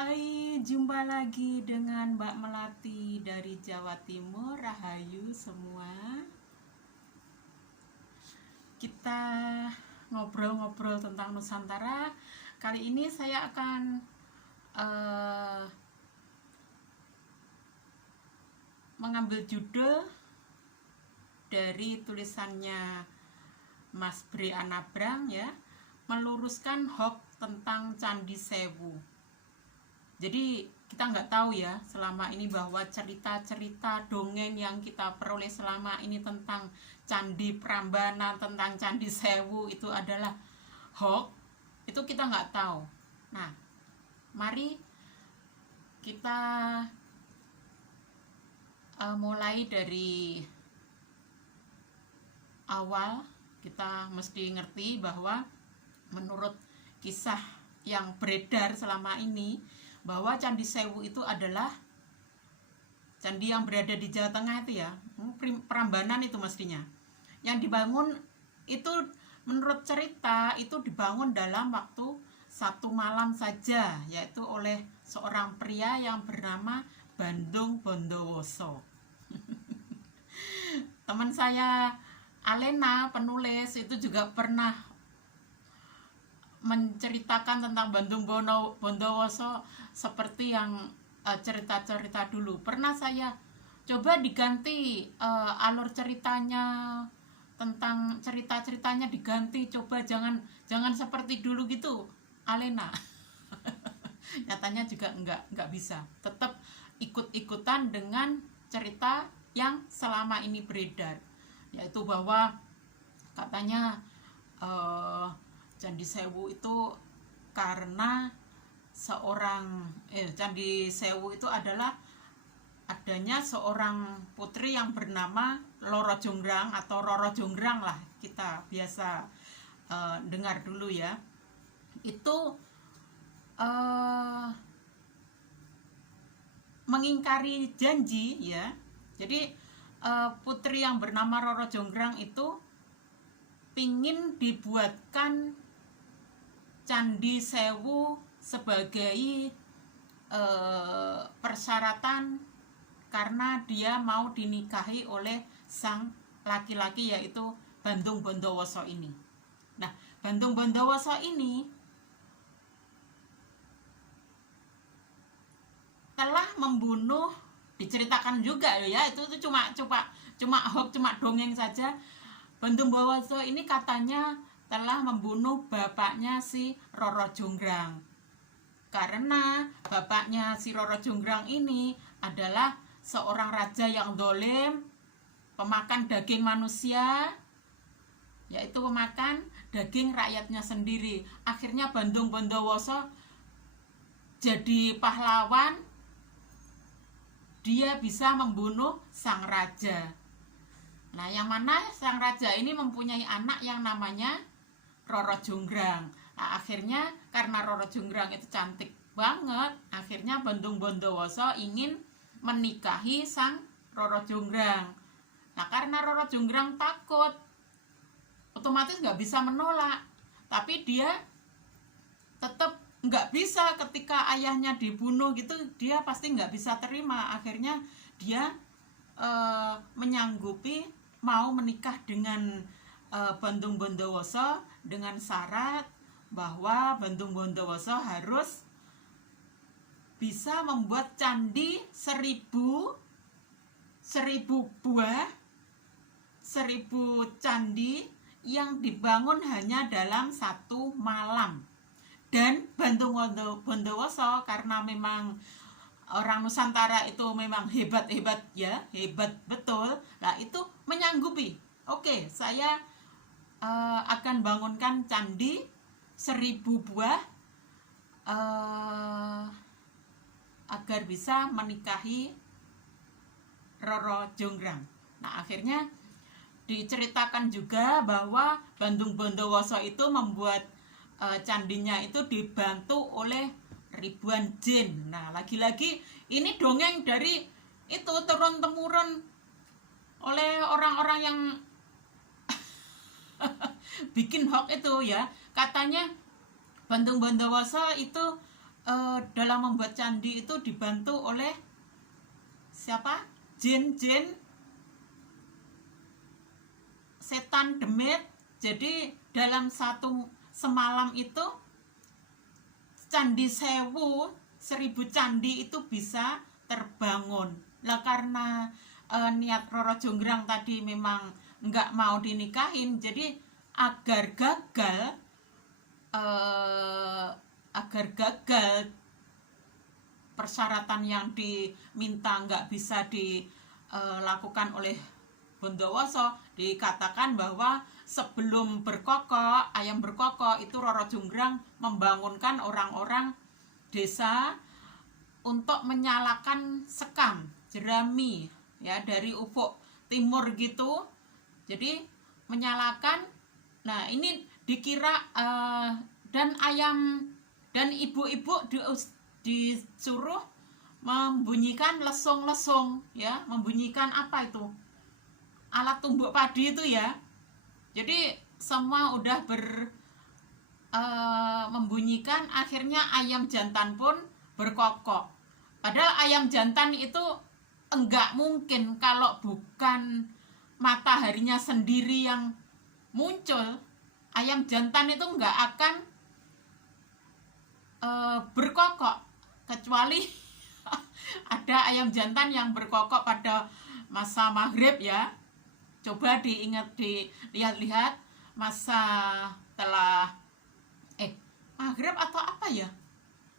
Hai, jumpa lagi dengan Mbak Melati dari Jawa Timur. Rahayu semua. Kita ngobrol-ngobrol tentang Nusantara. Kali ini saya akan mengambil judul dari tulisannya Mas Bre Anabrang, ya, meluruskan hoax tentang Candi Sewu. Jadi kita nggak tahu ya selama ini bahwa cerita-cerita dongeng yang kita peroleh selama ini tentang Candi Prambanan, tentang Candi Sewu itu adalah hoax. Itu kita nggak tahu. Nah, mari kita mulai dari awal. Kita mesti ngerti bahwa menurut kisah yang beredar selama ini, bahwa Candi Sewu itu adalah candi yang berada di Jawa Tengah itu ya, Prambanan itu mestinya. Yang dibangun itu menurut cerita itu dibangun dalam waktu 1 malam saja, yaitu oleh seorang pria yang bernama Bandung Bondowoso. Teman saya Alena, penulis, itu juga pernah menceritakan tentang Bandung Bondowoso seperti yang cerita-cerita dulu. Pernah saya coba diganti alur ceritanya, tentang cerita-ceritanya diganti, coba jangan seperti dulu gitu, Alena. Nyatanya juga enggak bisa, tetap ikut-ikutan dengan cerita yang selama ini beredar, yaitu bahwa katanya Candi Sewu itu karena Candi Sewu itu adalah adanya seorang putri yang bernama Loro Jonggrang atau Roro Jonggrang lah, kita biasa dengar dulu ya. Itu mengingkari janji ya. Jadi putri yang bernama Roro Jonggrang itu pingin dibuatkan Candi Sewu sebagai persyaratan karena dia mau dinikahi oleh sang laki-laki, yaitu Bandung Bondowoso ini. Nah, Bandung Bondowoso ini telah membunuh, diceritakan juga ya, itu cuma hoax, cuma dongeng saja. Bandung Bondowoso ini katanya telah membunuh bapaknya si Roro Jonggrang, karena bapaknya si Roro Jonggrang ini adalah seorang raja yang dolim, pemakan daging manusia, yaitu pemakan daging rakyatnya sendiri. Akhirnya Bandung Bondowoso jadi pahlawan, dia bisa membunuh sang raja. Nah, yang mana sang raja ini mempunyai anak yang namanya Roro Jonggrang. Nah, akhirnya karena Roro Jonggrang itu cantik banget, akhirnya Bandung Bondowoso ingin menikahi sang Roro Jonggrang. Nah, karena Roro Jonggrang takut, otomatis nggak bisa menolak. Tapi dia tetap nggak bisa, ketika ayahnya dibunuh gitu, dia pasti nggak bisa terima. Akhirnya dia menyanggupi mau menikah dengan Bandung Bondowoso dengan syarat bahwa Bandung Bondowoso harus bisa membuat candi 1000 buah, 1000 candi yang dibangun hanya dalam 1 malam. Dan Bandung Bondowoso karena memang orang Nusantara itu memang hebat ya, hebat betul. Nah, itu menyanggupi. Oke, saya akan bangunkan candi 1000 buah agar bisa menikahi Roro Jonggrang. Nah, akhirnya diceritakan juga bahwa Bandung Bondowoso itu membuat candinya itu dibantu oleh ribuan jin. Nah, lagi-lagi ini dongeng dari itu turun-temurun oleh orang-orang yang bikin hoax itu ya. Katanya Bandung Bondowoso itu dalam dalam membuat candi itu dibantu oleh siapa? Jin-jin, setan demit. Jadi dalam satu semalam itu Candi Sewu, 1000 candi itu bisa terbangun. Lah karena niat Roro Jonggrang tadi memang nggak mau dinikahin, jadi agar gagal persyaratan yang diminta nggak bisa dilakukan oleh Bondowoso, dikatakan bahwa sebelum berkokok, ayam berkokok, itu Roro Jonggrang membangunkan orang-orang desa untuk menyalakan sekam, jerami, ya, dari ufuk timur gitu. Jadi menyalakan. Nah, ini dikira dan ayam dan ibu-ibu disuruh membunyikan lesung-lesung, ya, membunyikan apa itu? Alat tumbuk padi itu, ya. Jadi semua udah membunyikan, akhirnya ayam jantan pun berkokok. Padahal ayam jantan itu enggak mungkin kalau bukan mataharinya sendiri yang muncul. Ayam jantan itu enggak akan berkokok kecuali ada ayam jantan yang berkokok pada masa maghrib, ya. Coba dilihat-lihat masa telah maghrib atau apa, ya,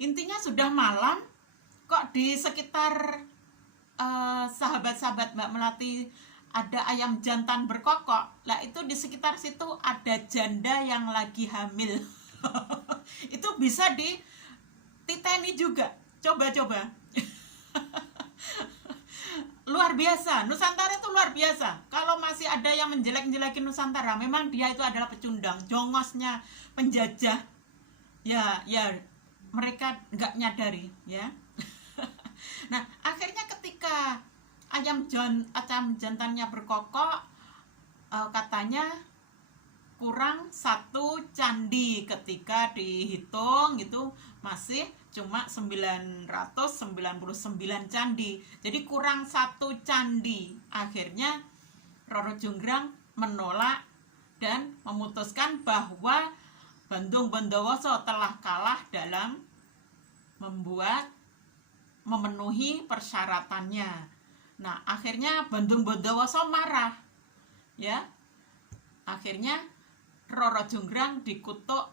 intinya sudah malam kok di sekitar sahabat-sahabat Mbak Melati ada ayam jantan berkokok. Lah itu di sekitar situ ada janda yang lagi hamil. Itu bisa dititeni juga. Coba-coba. Luar biasa, Nusantara itu luar biasa. Kalau masih ada yang menjelek-jelekin Nusantara, memang dia itu adalah pecundang, jongosnya penjajah. Ya, mereka nggak nyadari, ya. Nah, akhirnya ketika ayam jantannya berkokok, katanya kurang 1 candi. Ketika dihitung itu masih cuma 999 candi. Jadi kurang 1 candi. Akhirnya Roro Jonggrang menolak dan memutuskan bahwa Bandung Bondowoso telah kalah dalam memenuhi persyaratannya. Nah, akhirnya Bandung Bondowoso marah, ya. Akhirnya Roro Jonggrang dikutuk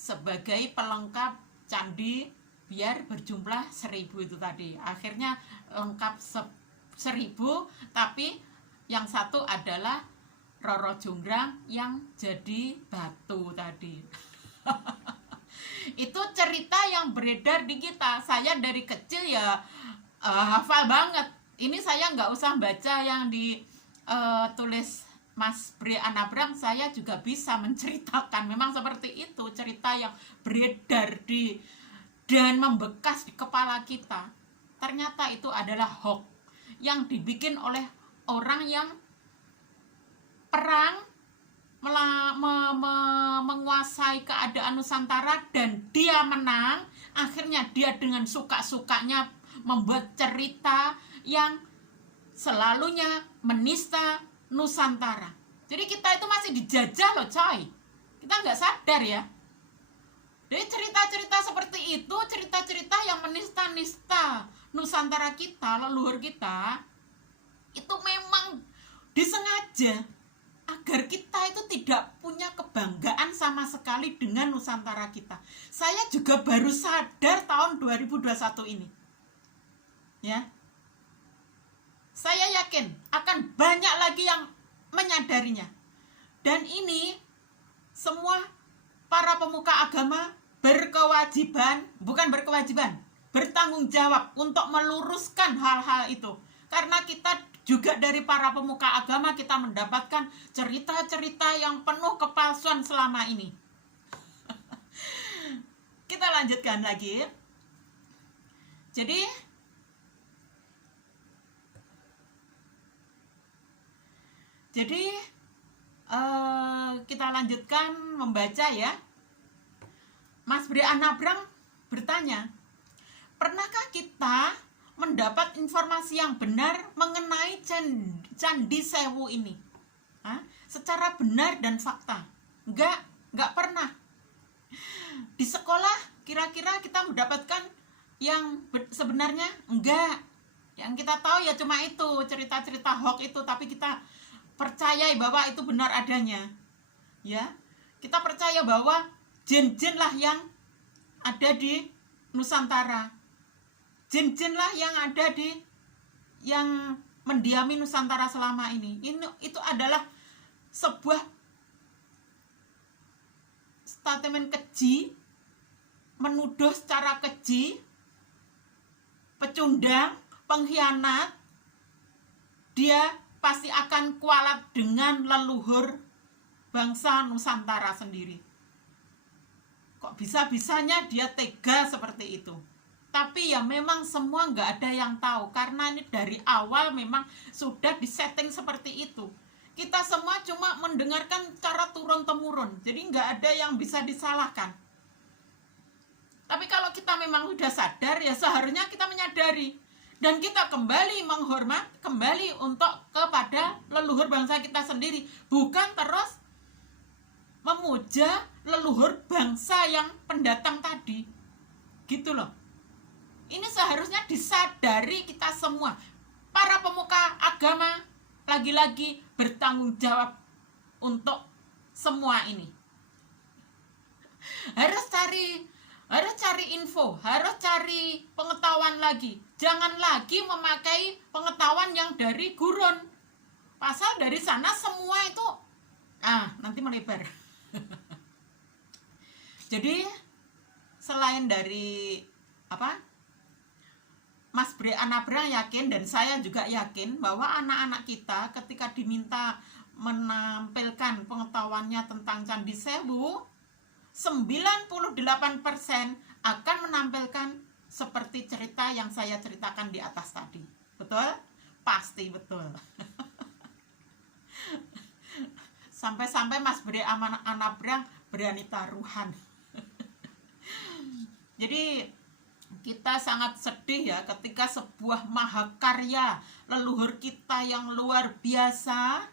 sebagai pelengkap candi biar berjumlah 1000 itu tadi. Akhirnya lengkap 1000, tapi yang satu adalah Roro Jonggrang yang jadi batu tadi. Itu cerita yang beredar di kita. Saya dari kecil ya hafal banget. Ini saya nggak usah baca yang ditulis Mas Bre Anabrang, saya juga bisa menceritakan. Memang seperti itu cerita yang beredar dan membekas di kepala kita. Ternyata itu adalah hoax yang dibikin oleh orang yang perang menguasai keadaan Nusantara dan dia menang. Akhirnya dia dengan suka-sukanya membuat cerita yang selalunya menista Nusantara. Jadi kita itu masih dijajah loh, coy. Kita nggak sadar, ya. Jadi cerita-cerita seperti itu, cerita-cerita yang menista-nista Nusantara kita, leluhur kita, itu memang disengaja agar kita itu tidak punya kebanggaan sama sekali dengan Nusantara kita. Saya juga baru sadar tahun 2021 ini, ya. Saya yakin akan banyak lagi yang menyadarinya. Dan ini semua para pemuka agama bertanggung jawab untuk meluruskan hal-hal itu. Karena kita juga dari para pemuka agama kita mendapatkan cerita-cerita yang penuh kepalsuan selama ini. Kita lanjutkan lagi. Jadi kita lanjutkan membaca, ya. Mas Bre Anabrang bertanya, Pernahkah kita mendapat informasi yang benar mengenai Candi Sewu ini? Secara benar dan fakta? Enggak pernah. Di sekolah kira-kira kita mendapatkan yang sebenarnya? Enggak. Yang kita tahu ya cuma itu, cerita-cerita hoax itu, tapi kita percayai bahwa itu benar adanya. Ya. Kita percaya bahwa jin-jin lah yang ada di Nusantara. Jin-jin lah yang ada yang mendiami Nusantara selama ini. Itu adalah sebuah statement keji, menuduh secara keji, pecundang, pengkhianat. Dia pasti akan kualat dengan leluhur bangsa Nusantara sendiri. Kok bisa-bisanya dia tega seperti itu? Tapi ya memang semua nggak ada yang tahu, karena ini dari awal memang sudah disetting seperti itu. Kita semua cuma mendengarkan cara turun-temurun, jadi nggak ada yang bisa disalahkan. Tapi kalau kita memang sudah sadar, ya seharusnya kita menyadari dan kita kembali menghormat, kembali untuk kepada leluhur bangsa kita sendiri, bukan terus memuja leluhur bangsa yang pendatang tadi. Gitu loh. Ini seharusnya disadari kita semua. Para pemuka agama lagi-lagi bertanggung jawab untuk semua ini. Harus cari info, harus cari pengetahuan lagi. Jangan lagi memakai pengetahuan yang dari gurun. Pasal dari sana semua itu nanti melebar. Jadi selain dari Mas Bre Anabrang yakin, dan saya juga yakin, bahwa anak-anak kita ketika diminta menampilkan pengetahuannya tentang Candi Sewu, 98% akan menampilkan seperti cerita yang saya ceritakan di atas tadi. Betul? Pasti betul. Sampai-sampai Mas Bre Anabrang berani taruhan. Jadi kita sangat sedih ya ketika sebuah mahakarya leluhur kita yang luar biasa,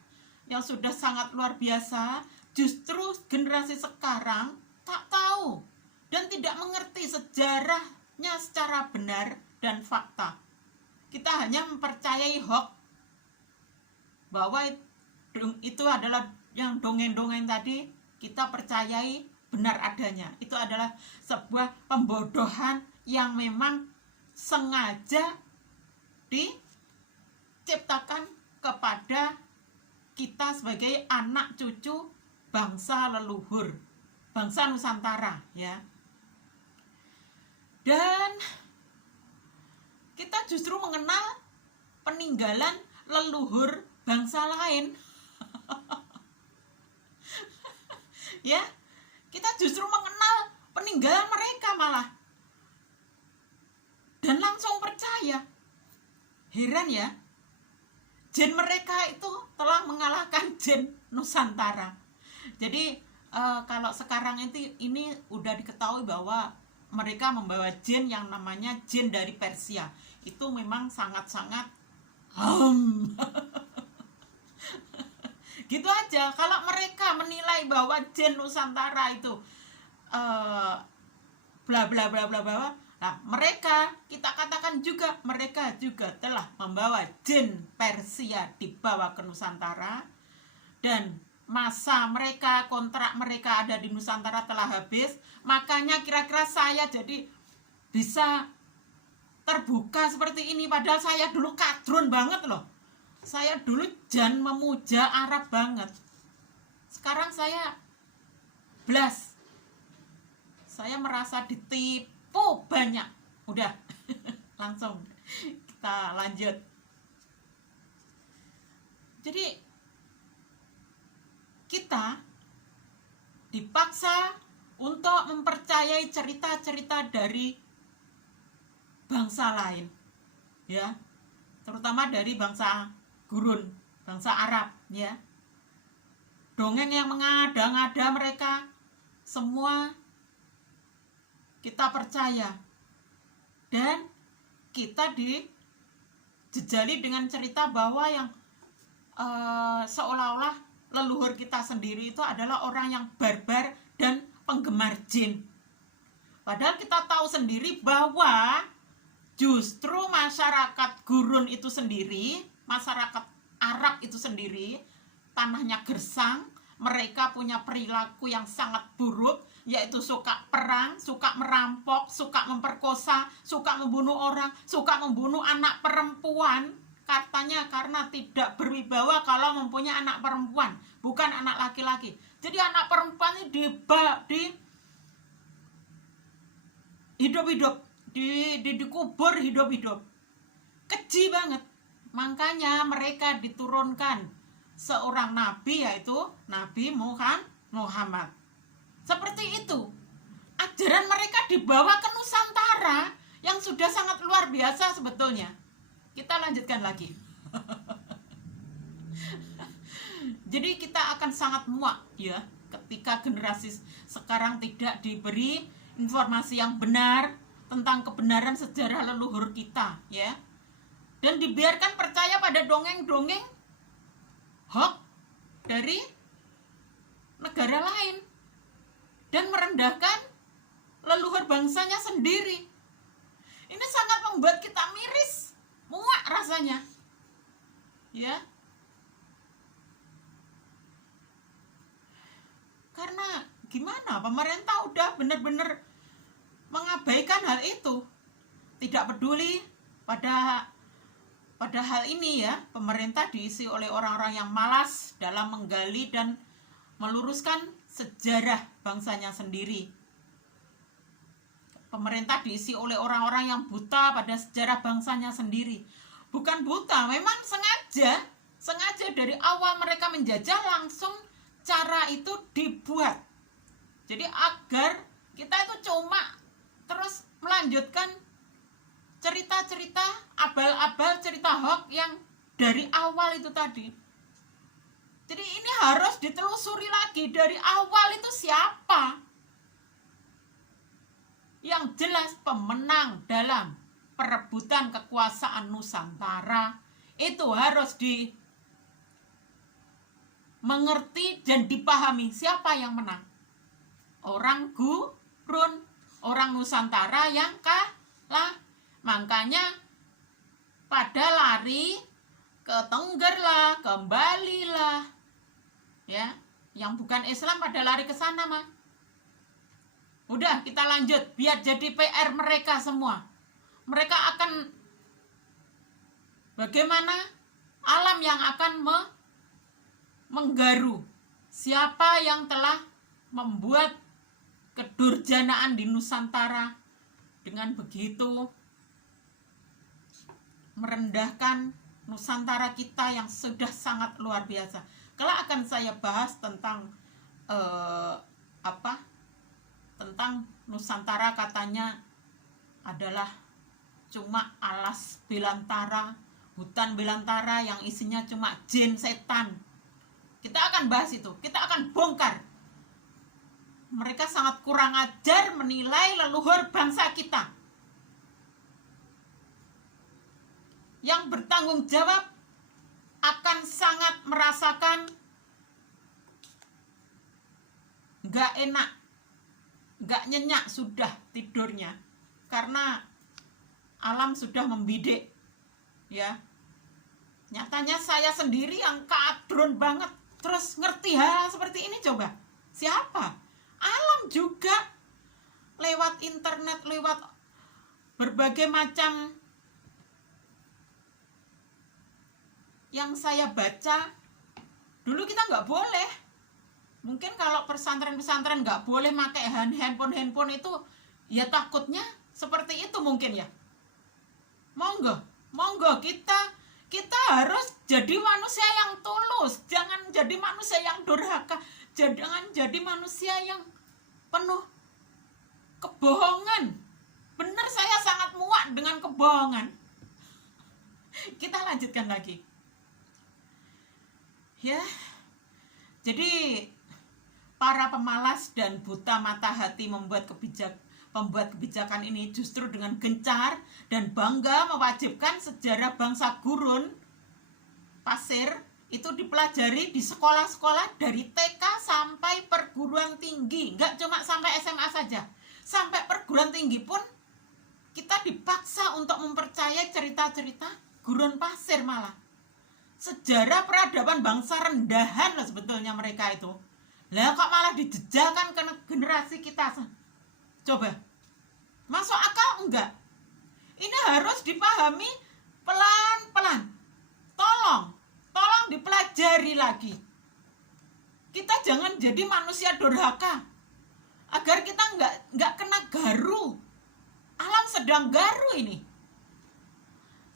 yang sudah sangat luar biasa, justru generasi sekarang tak tahu dan tidak mengerti sejarahnya secara benar dan fakta. Kita hanya mempercayai hoax, bahwa itu adalah yang dongeng-dongeng tadi, kita percayai benar adanya. Itu adalah sebuah pembodohan yang memang sengaja diciptakan kepada kita sebagai anak cucu bangsa leluhur, bangsa Nusantara, ya. Dan kita justru mengenal peninggalan leluhur bangsa lain. Ya, kita justru mengenal peninggalan mereka malah. Dan langsung percaya. Heran ya. Jin mereka itu telah mengalahkan jin Nusantara. Jadi kalau sekarang ini udah diketahui bahwa mereka membawa jin yang namanya jin dari Persia. Itu memang sangat-sangat gitu aja. Kalau mereka menilai bahwa jin Nusantara itu bla bla bla bla bla, nah mereka, kita katakan juga mereka juga telah membawa jin Persia dibawa ke Nusantara, dan masa mereka, kontrak mereka ada di Nusantara telah habis. Makanya kira-kira saya jadi bisa terbuka seperti ini, padahal saya dulu kadrun banget loh. Saya dulu jan memuja Arab banget. Sekarang saya blas. Saya merasa ditipu banyak. Udah, langsung kita lanjut. Jadi kita dipaksa untuk mempercayai cerita-cerita dari bangsa lain, ya, terutama dari bangsa gurun, bangsa Arab, ya. Dongeng yang mengada-ngada mereka semua kita percaya. Dan kita dijejali dengan cerita bahwa yang seolah-olah leluhur kita sendiri itu adalah orang yang barbar dan penggemar jin. Padahal kita tahu sendiri bahwa justru masyarakat gurun itu sendiri, masyarakat Arab itu sendiri, tanahnya gersang, mereka punya perilaku yang sangat buruk, yaitu suka perang, suka merampok, suka memperkosa, suka membunuh orang, suka membunuh anak perempuan. Katanya karena tidak berwibawa kalau mempunyai anak perempuan, bukan anak laki-laki. Jadi anak perempuan ini hidup-hidup, dikubur hidup-hidup. Keji banget. Makanya mereka diturunkan seorang nabi, yaitu Nabi Muhammad. Seperti itu. Ajaran mereka dibawa ke Nusantara yang sudah sangat luar biasa sebetulnya. Kita lanjutkan lagi. Jadi kita akan sangat muak ya ketika generasi sekarang tidak diberi informasi yang benar tentang kebenaran sejarah leluhur kita ya. Dan dibiarkan percaya pada dongeng-dongeng hoax dari negara lain dan merendahkan leluhur bangsanya sendiri. Ini sangat membuat kita miris, muak rasanya. Ya. Karena gimana? Pemerintah udah benar-benar mengabaikan hal itu. Tidak peduli pada hal ini ya. Pemerintah diisi oleh orang-orang yang malas dalam menggali dan meluruskan sejarah bangsanya sendiri. Pemerintah diisi oleh orang-orang yang buta pada sejarah bangsanya sendiri. Bukan buta, memang sengaja dari awal mereka menjajah langsung cara itu dibuat. Jadi agar kita itu cuma terus melanjutkan cerita-cerita abal-abal, cerita hoax yang dari awal itu tadi. Jadi ini harus ditelusuri lagi dari awal itu siapa yang jelas pemenang dalam perebutan kekuasaan Nusantara. Itu harus mengerti dan dipahami siapa yang menang. Orang gurun, orang Nusantara yang kalah. Makanya pada lari ke Tengger lah, ke Bali lah. Ya, yang bukan Islam pada lari ke sana mah. Udah, kita lanjut biar jadi PR mereka semua. Mereka akan bagaimana alam yang akan menggaru siapa yang telah membuat kedurjanaan di Nusantara dengan begitu merendahkan Nusantara kita yang sudah sangat luar biasa. Kelak akan saya bahas tentang tentang Nusantara katanya adalah cuma alas belantara, hutan belantara yang isinya cuma jin setan. Kita akan bahas itu, kita akan bongkar. Mereka sangat kurang ajar menilai leluhur bangsa kita. Yang bertanggung jawab akan sangat merasakan gak enak, gak nyenyak sudah tidurnya. Karena alam sudah membidik. Ya. Nyatanya saya sendiri yang kadrun banget terus ngerti hal seperti ini coba. Siapa? Alam juga lewat internet, lewat berbagai macam yang saya baca. Dulu kita nggak boleh. Mungkin kalau pesantren-pesantren nggak boleh pakai handphone itu, ya takutnya seperti itu mungkin ya. Monggo kita harus jadi manusia yang tulus, jangan jadi manusia yang durhaka, jangan jadi manusia yang penuh kebohongan. Benar, saya sangat muak dengan kebohongan. Kita lanjutkan lagi. Ya, jadi para pemalas dan buta mata hati membuat pembuat kebijakan ini justru dengan gencar dan bangga mewajibkan sejarah bangsa gurun pasir itu dipelajari di sekolah-sekolah dari TK sampai perguruan tinggi. Nggak cuma sampai SMA saja, sampai perguruan tinggi pun kita dipaksa untuk mempercayai cerita-cerita gurun pasir. Malah sejarah peradaban bangsa rendahan lah sebetulnya mereka itu. Lah kok malah dijejalkan ke generasi kita? Coba, masuk akal enggak? Ini harus dipahami pelan-pelan. Tolong dipelajari lagi. Kita jangan jadi manusia durhaka, agar kita enggak kena garu. Alam sedang garu ini.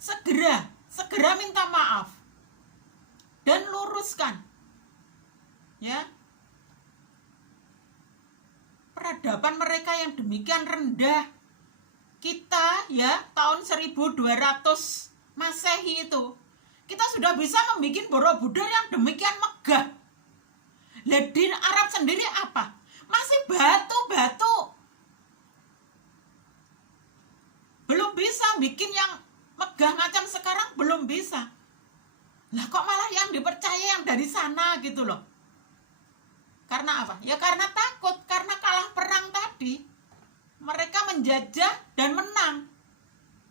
Segera minta maaf dan luruskan, ya, peradaban mereka yang demikian rendah. Kita ya tahun 1200 Masehi itu kita sudah bisa membuat Borobudur yang demikian megah. Lah di Arab sendiri apa? Masih batu-batu. Belum bisa bikin yang megah macam sekarang, belum bisa. Lah kok malah yang dipercaya yang dari sana gitu loh. Karena apa? Ya karena takut, karena kalah perang tadi. Mereka menjajah dan menang.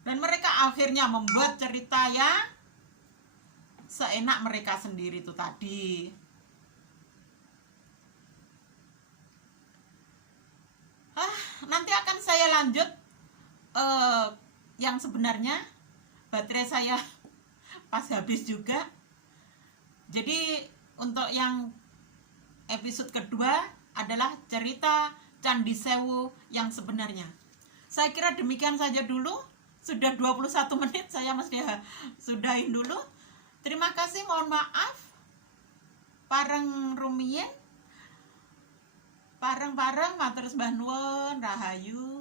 Dan mereka akhirnya membuat cerita yang seenak mereka sendiri itu tadi. Nanti akan saya lanjut yang sebenarnya. Baterai saya pas habis juga. Jadi untuk yang episode kedua adalah cerita Candi Sewu yang sebenarnya. Saya kira demikian saja dulu. Sudah 21 menit, saya mesti sudahin dulu. Terima kasih, mohon maaf. Pareng rumiyin. Pareng matur sembah nuwun, rahayu.